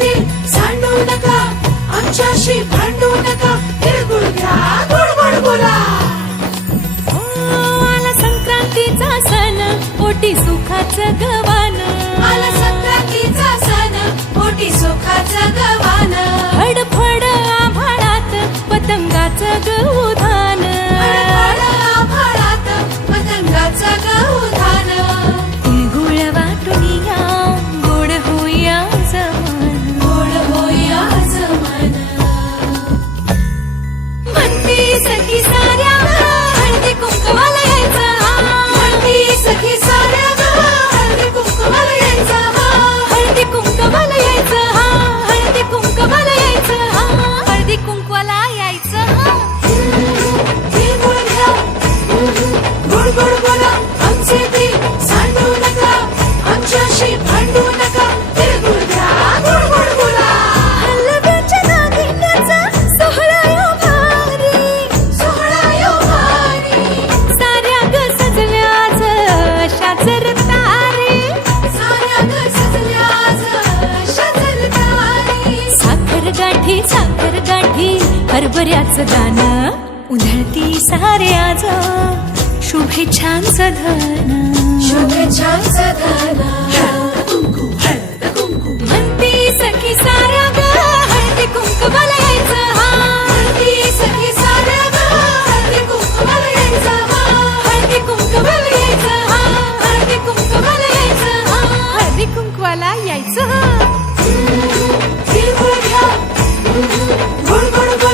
आमच्यातील सांडू नका, आमच्याशी भांडू नका, तिळगुळ घ्या, गोड गोड बोला. आला संक्रांतीचा सण, पोटी सुखाचं गवान. आला संक्रांतीचा सण, पोटी सुखाचं गवान. फडफड आभाळात पतंगाचं गौधान. फडफड आभाळात पतंगाचं गौधान. तिळगुळ वाटून या, गोड होईया जमान. गोड होईया जमान. म्हणती सखी साऱ्या हळदी कुंकवाला यायचं. म्हणती सखी साऱ्या हळदी कुंकवाला यायचं. हळदी कुंकवाला यायचं. हळदी कुंकवाला यायचं. हळदी कुंकवाला यायचं. तिळगुळ घ्या, गोड गोड बोला, आमचे दिल सांडू नका, आमच्याशी भांडू नका, तिळगुळ घ्या, गोड गोड बोला. हलव्याच्या दागिन्याचा सोहळा यो भारी. सोहळा यो भारी. साऱ्या ग सजल्याच अशाच रतारी. साऱ्या ग सजल्याच अशाच रतारी. साखर गाठी हरभऱ्याचं दाणं. उधळती साऱ्याच शुभेच्छांचं धन. शुभेच्छांचं धन. हळद कुंकू, हळद कुंकू. म्हणती सखी साऱ्या ग हळदी कुंकवाला यायचं. म्हणती सखी साऱ्या हळदी कुंकवाला यायचं. हळदी कुंकवाला यायचं. हळदी कुंकवाला यायचं. हळदी कुंकवाला यायचं. तिळगुळ घ्या, गोड गोड बोला.